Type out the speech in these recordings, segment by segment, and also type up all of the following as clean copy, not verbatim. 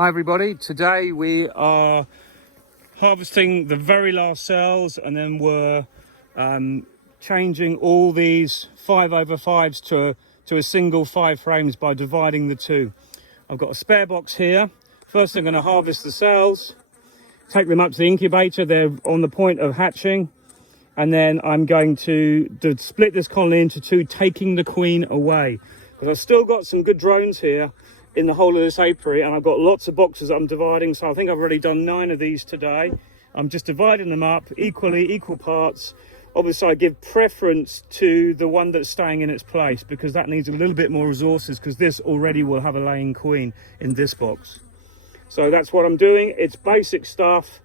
Hi everybody, today we are harvesting the very last cells, and then we're changing all these 5/5s to a single 5 frames by dividing the two. I've got a spare box here. First I'm going to harvest the cells, take them up to the incubator. They're on the point of hatching, and then I'm going to split this colony into two, taking the queen away. But I've still got some good drones here in the whole of this apiary, and I've got lots of boxes I'm dividing, so I think I've already done 9 of these today. I'm just dividing them up equal parts. Obviously I give preference to the one that's staying in its place, because that needs a little bit more resources, because this already will have a laying queen in this box. So that's what I'm doing. It's basic stuff,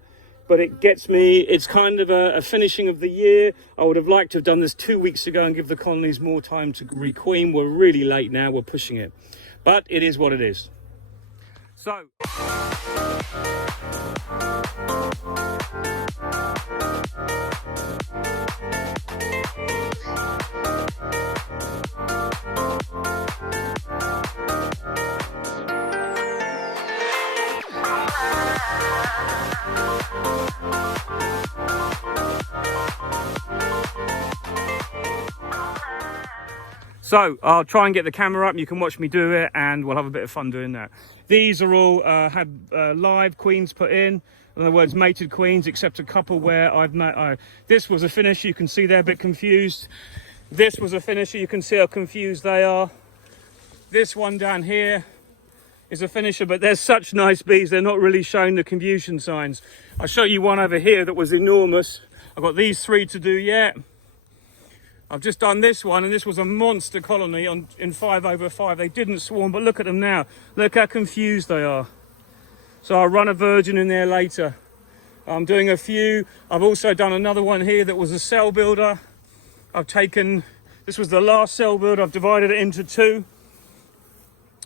but it gets me, it's kind of a finishing of the year. I would have liked to have done this 2 weeks ago and give the colonies more time to requeen. We're really late now, we're pushing it. But it is what it is. So. So I'll try and get the camera up, you can watch me do it, and we'll have a bit of fun doing that. These are all live queens put in other words mated queens, except a couple where this was a finisher, you can see they're a bit confused. This was a finisher, you can see how confused they are. This one down here is a finisher, but they're such nice bees, they're not really showing the confusion signs. I'll show you one over here that was enormous. I've got these 3 to do yet. I've just done this one, and this was a monster colony in 5/5. They didn't swarm, but look at them now. Look how confused they are. So I'll run a virgin in there later. I'm doing a few. I've also done another one here that was a cell builder. This was the last cell builder. I've divided it into 2.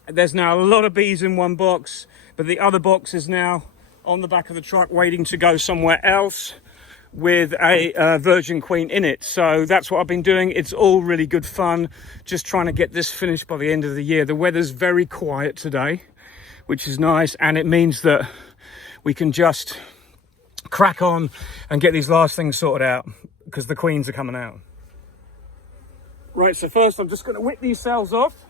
There's now a lot of bees in one box, but the other box is now on the back of the truck waiting to go somewhere else with a virgin queen in it. So that's what I've been doing. It's all really good fun, just trying to get this finished by the end of the year. The weather's very quiet today, which is nice, and it means that we can just crack on and get these last things sorted out, because the queens are coming out. Right, so first I'm just going to whip these cells off.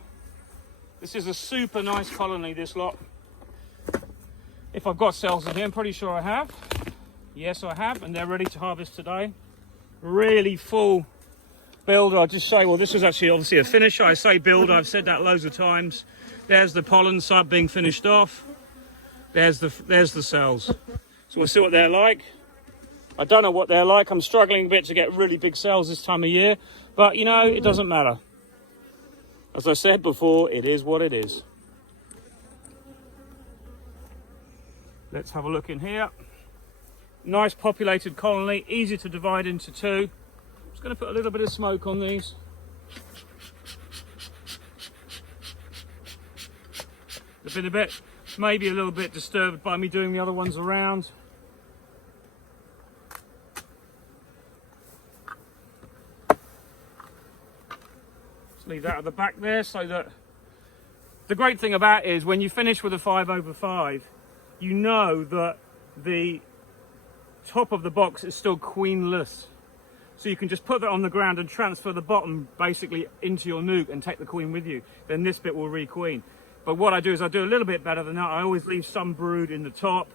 This is a super nice colony, this lot. If I've got cells in here, I'm pretty sure I have. Yes, I have, and they're ready to harvest today. Really full builder. I'll just say, well, this was actually obviously a finisher. I say builder, I've said that loads of times. There's the pollen sub being finished off. There's the cells. So we'll see what they're like. I don't know what they're like. I'm struggling a bit to get really big cells this time of year, but you know, it doesn't matter. As I said before, it is what it is. Let's have a look in here. Nice populated colony, easy to divide into 2. I'm just going to put a little bit of smoke on these. They've been maybe a little bit disturbed by me doing the other ones around. Just leave that at the back there, so that the great thing about it is when you finish with a 5/5, you know that the top of the box is still queenless, so you can just put that on the ground and transfer the bottom basically into your nuke and take the queen with you. Then this bit will requeen. But what I do is I do a little bit better than that. I always leave some brood in the top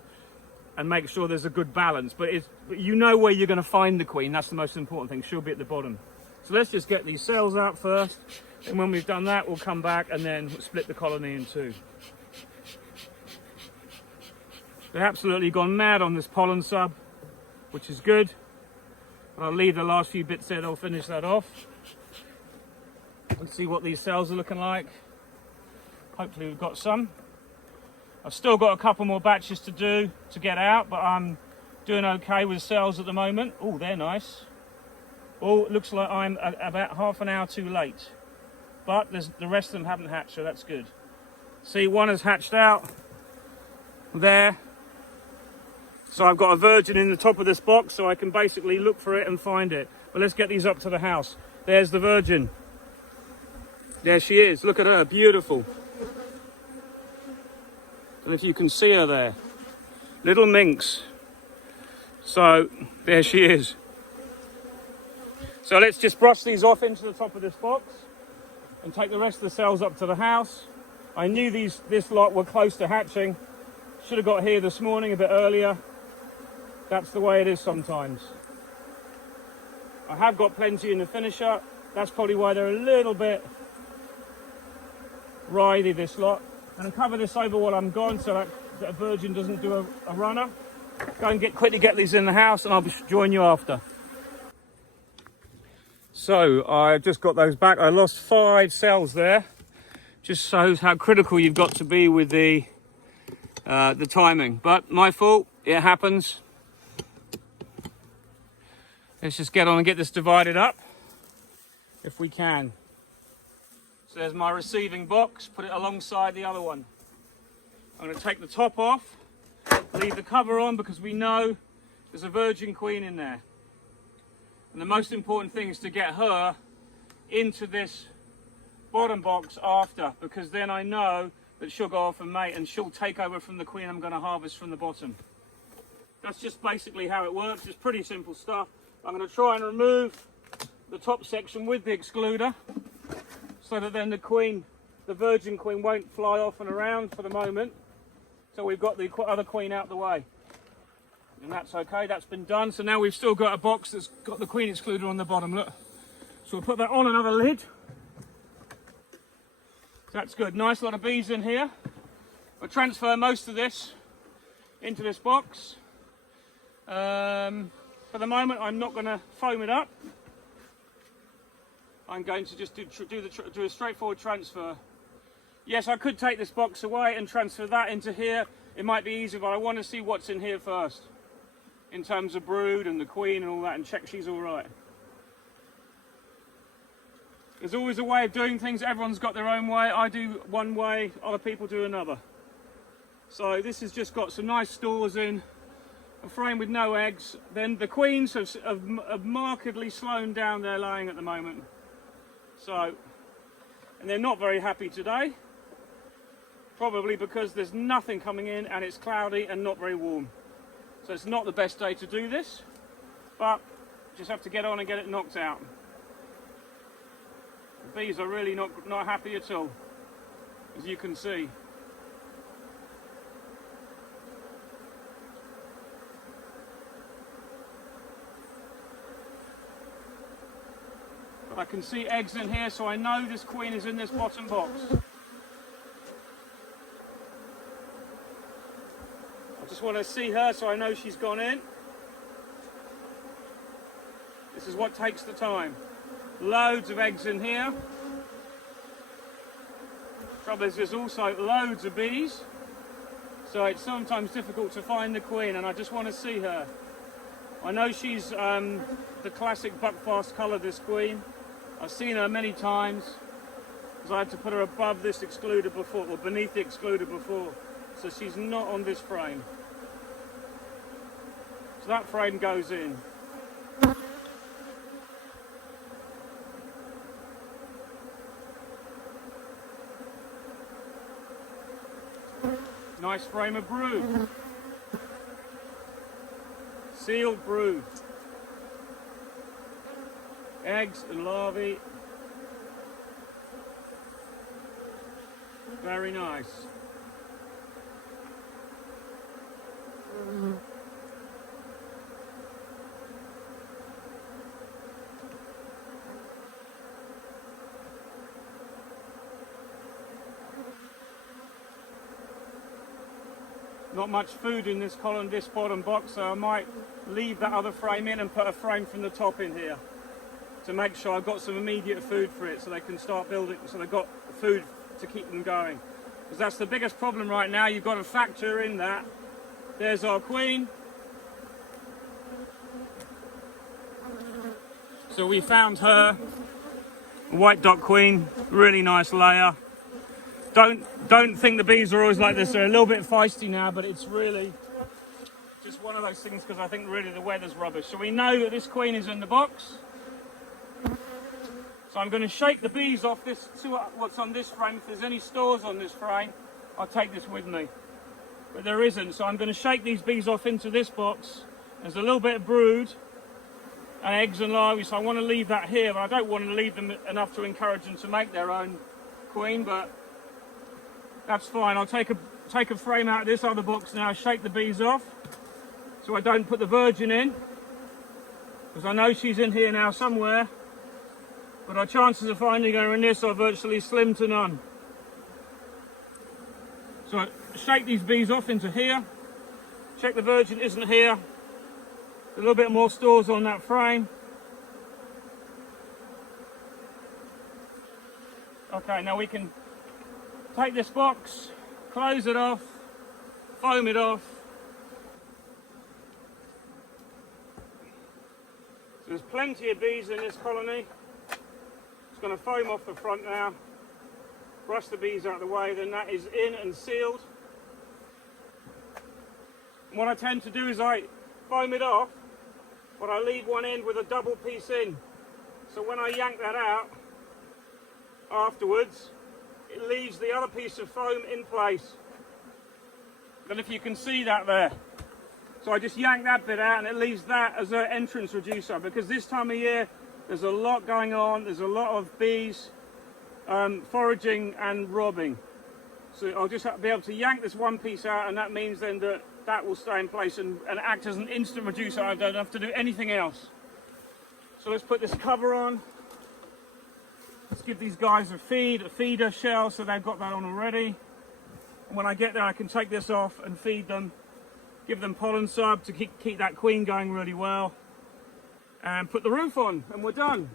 and make sure there's a good balance, but you know where you're going to find the queen. That's the most important thing. She'll be at the bottom. So let's just get these cells out first, and when we've done that, we'll come back and then split the colony in 2. They've absolutely gone mad on this pollen sub, which is good. I'll leave the last few bits there, they'll finish that off. Let's see what these cells are looking like. Hopefully we've got some. I've still got a couple more batches to do to get out, but I'm doing okay with cells at the moment. Oh, they're nice. Oh, it looks like I'm about half an hour too late. But the rest of them haven't hatched, so that's good. See, one has hatched out there. So I've got a virgin in the top of this box, so I can basically look for it and find it. But let's get these up to the house. There's the virgin. There she is. Look at her, beautiful. And if you can see her there, little minx. So there she is. So let's just brush these off into the top of this box and take the rest of the cells up to the house. I knew this lot were close to hatching. Should have got here this morning a bit earlier. That's the way it is sometimes. I have got plenty in the finisher. That's probably why they're a little bit writhy, this lot. And I'll cover this over while I'm gone so that a virgin doesn't do a runner. Go and quickly get these in the house and I'll join you after. So I just got those back. I lost 5 cells there. Just shows how critical you've got to be with the timing. But my fault, it happens. Let's just get on and get this divided up if we can. So there's my receiving box, put it alongside the other one. I'm going to take the top off, leave the cover on because we know there's a virgin queen in there. And the most important thing is to get her into this bottom box after, because then I know that she'll go off and mate and she'll take over from the queen I'm going to harvest from the bottom. That's just basically how it works. It's pretty simple stuff. I'm going to try and remove the top section with the excluder so that then the virgin queen won't fly off and around for the moment. So we've got the other queen out the way. And that's okay, that's been done. So now we've still got a box that's got the queen excluder on the bottom, look. So we'll put that on another lid. That's good, nice lot of bees in here. I'll transfer most of this into this box. For the moment, I'm not going to foam it up. I'm going to just do a straightforward transfer. Yes, I could take this box away and transfer that into here. It might be easier, but I want to see what's in here first. In terms of brood and the queen and all that, and check she's all right. There's always a way of doing things. Everyone's got their own way. I do one way, other people do another. So this has just got some nice stores in, a frame with no eggs. Then the queens have markedly slowed down their laying at the moment. So, and they're not very happy today. Probably because there's nothing coming in and it's cloudy and not very warm. So it's not the best day to do this, but just have to get on and get it knocked out. The bees are really not happy at all, as you can see. But I can see eggs in here, so I know this queen is in this bottom box. I just want to see her so I know she's gone in. This is what takes the time. Loads of eggs in here. Trouble is there's also loads of bees, so it's sometimes difficult to find the queen, and I just want to see her. I know she's the classic buckfast colour, this queen. I've seen her many times because I had to put her above this excluder before, or beneath the excluder before, so she's not on this frame. So that frame goes in. Nice frame of brood. Sealed brood. Eggs and larvae. Very nice. Not much food in this column, this bottom box, so I might leave that other frame in and put a frame from the top in here to make sure I've got some immediate food for it so they can start building, so they've got food to keep them going. Because that's the biggest problem right now. You've got to factor in that. There's our queen. So we found her, white dot queen, really nice layer. Don't think the bees are always like this. They're a little bit feisty now, but it's really just one of those things because I think really the weather's rubbish. So we know that this queen is in the box. So I'm going to shake the bees off this, see what's on this frame. If there's any stores on this frame, I'll take this with me. but there isn't. So I'm going to shake these bees off into this box. There's a little bit of brood and eggs and larvae, so I want to leave that here, but I don't want to leave them enough to encourage them to make their own queen, but that's fine. I'll take a frame out of this other box now, shake the bees off, so I don't put the virgin in, because I know she's in here now somewhere, but our chances of finding her in this are virtually slim to none. So I shake these bees off into here, check the virgin isn't here, a little bit more stores on that frame. Okay, now we can take this box, close it off, foam it off. So there's plenty of bees in this colony. It's going to foam off the front now, brush the bees out of the way, then that is in and sealed. And what I tend to do is I foam it off, but I leave one end with a double piece in. So when I yank that out afterwards, it leaves the other piece of foam in place. And if you can see that there. So I just yank that bit out and it leaves that as an entrance reducer, because this time of year there's a lot going on, there's a lot of bees foraging and robbing. So I'll just be able to yank this one piece out, and that means then that that will stay in place and act as an instant reducer. I don't have to do anything else. So let's put this cover on. Let's give these guys a feeder shell, so they've got that on already. And when I get there, I can take this off and feed them, give them pollen sub to keep that queen going really well, and put the roof on, and we're done.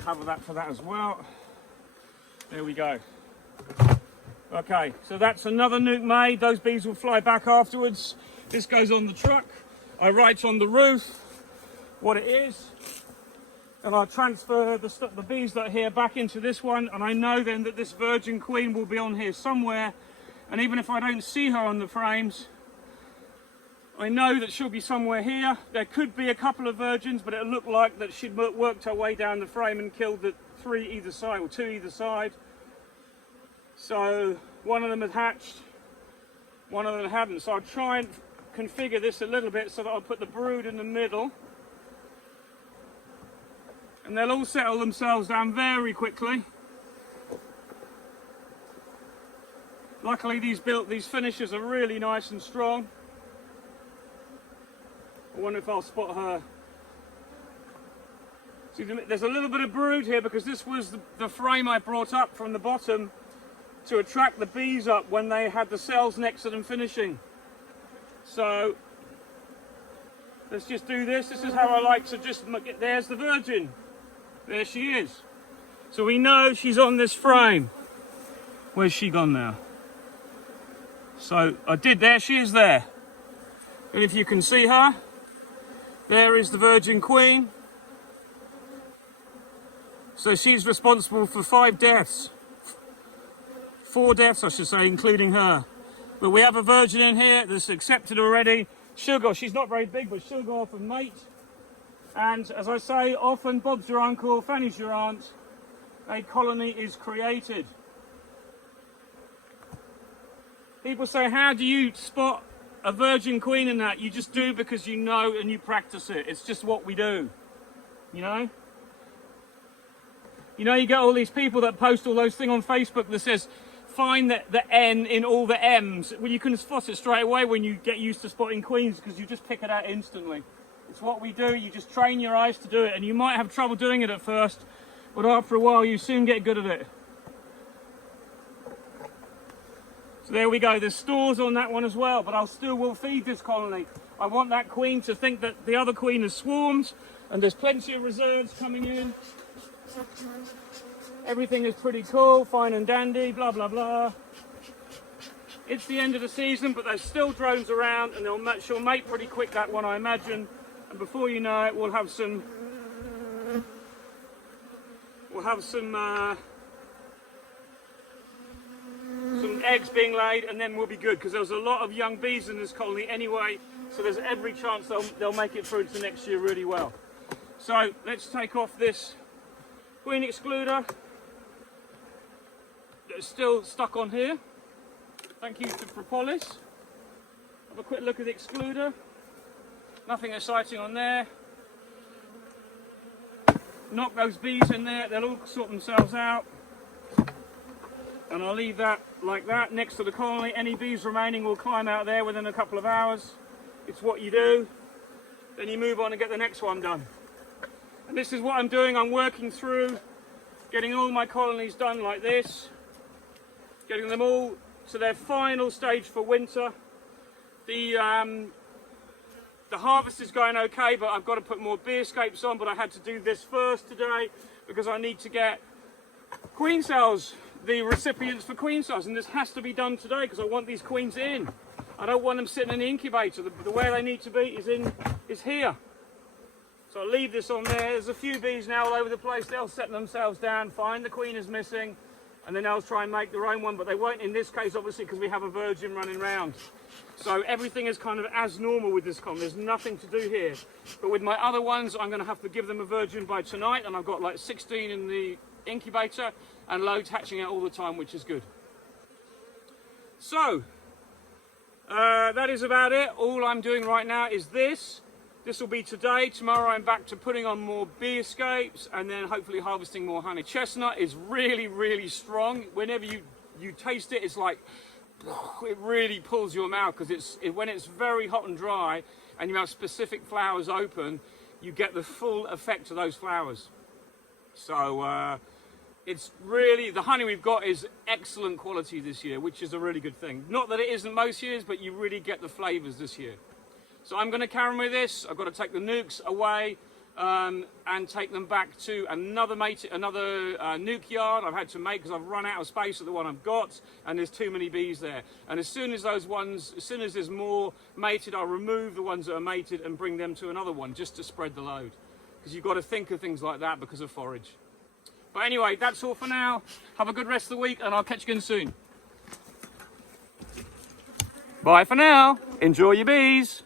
Cover that for that as well. There we go. Okay, so that's another nuke made. Those bees will fly back afterwards. This goes on the truck. I write on the roof what it is, and I'll transfer the bees that are here back into this one, and I know then that this virgin queen will be on here somewhere, and even if I don't see her on the frames, I know that she'll be somewhere here. There could be a couple of virgins, but it'll look like that she'd worked her way down the frame and killed the 3 either side, or 2 either side. So one of them had hatched, one of them hadn't. So I'll try and configure this a little bit so that I'll put the brood in the middle, and they'll all settle themselves down very quickly. Luckily these finishers are really nice and strong. I wonder if I'll spot her. See, there's a little bit of brood here because this was the frame I brought up from the bottom to attract the bees up when they had the cells next to them finishing. So let's just do this. This is how I like to just, there's the virgin. There she is. So we know she's on this frame. Where's she gone now? So there she is there. And if you can see her, there is the virgin queen. So she's responsible for 5 deaths. 4 deaths, I should say, including her. But we have a virgin in here that's accepted already. She'll go, she's not very big, but she'll go off and mate. And as I say, often Bob's your uncle, Fanny's your aunt. A colony is created. People say, how do you spot a virgin queen in that? You just do because you know and you practice it. It's just what we do, you know? You know, you get all these people that post all those things on Facebook that says, find the N in all the M's. Well, you can spot it straight away when you get used to spotting queens, because you just pick it out instantly. It's what we do. You just train your eyes to do it, and you might have trouble doing it at first, but after a while you soon get good at it. So there we go. There's stores on that one as well, but I will feed this colony. I want that queen to think that the other queen has swarmed, and there's plenty of reserves coming in. Everything is pretty cool, fine and dandy, blah blah blah. It's the end of the season, but there's still drones around, and she'll mate pretty quick, that one, I imagine. And before you know it, we'll have some eggs being laid, and then we'll be good, because there's a lot of young bees in this colony anyway, so there's every chance they'll make it through to next year really well. So let's take off this queen excluder. that are still stuck on here. Thank you to Propolis. Have a quick look at the excluder. Nothing exciting on there. Knock those bees in there, they'll all sort themselves out. And I'll leave that like that next to the colony. Any bees remaining will climb out there within a couple of hours. It's what you do. Then you move on and get the next one done. And this is what I'm doing. I'm working through getting all my colonies done like this. Getting them all to their final stage for winter. The harvest is going okay, but I've got to put more bee escapes on, but I had to do this first today because I need to get queen cells, the recipients for queen cells, and this has to be done today because I want these queens in. I don't want them sitting in the incubator. The way they need to be is here. So I'll leave this on there. There's a few bees now all over the place. They'll set themselves down, find the queen is missing, and then they'll try and make their own one, but they won't in this case, obviously, because we have a virgin running around. So everything is kind of as normal with this colony. There's nothing to do here. But with my other ones, I'm going to have to give them a virgin by tonight, and I've got like 16 in the incubator and loads hatching out all the time, which is good. So that is about it. All I'm doing right now is this. This will be today. Tomorrow I'm back to putting on more bee escapes and then hopefully harvesting more honey. Chestnut is really, really strong. Whenever you taste it, it's like, it really pulls your mouth because when it's very hot and dry and you have specific flowers open, you get the full effect of those flowers. So it's really, the honey we've got is excellent quality this year, which is a really good thing. Not that it isn't most years, but you really get the flavors this year. So I'm going to carry on with this. I've got to take the nukes away and take them back to another nuke yard I've had to make because I've run out of space with the one I've got and there's too many bees there. And as soon as there's more mated, I'll remove the ones that are mated and bring them to another one just to spread the load. Because you've got to think of things like that because of forage. But anyway, that's all for now. Have a good rest of the week and I'll catch you again soon. Bye for now. Enjoy your bees.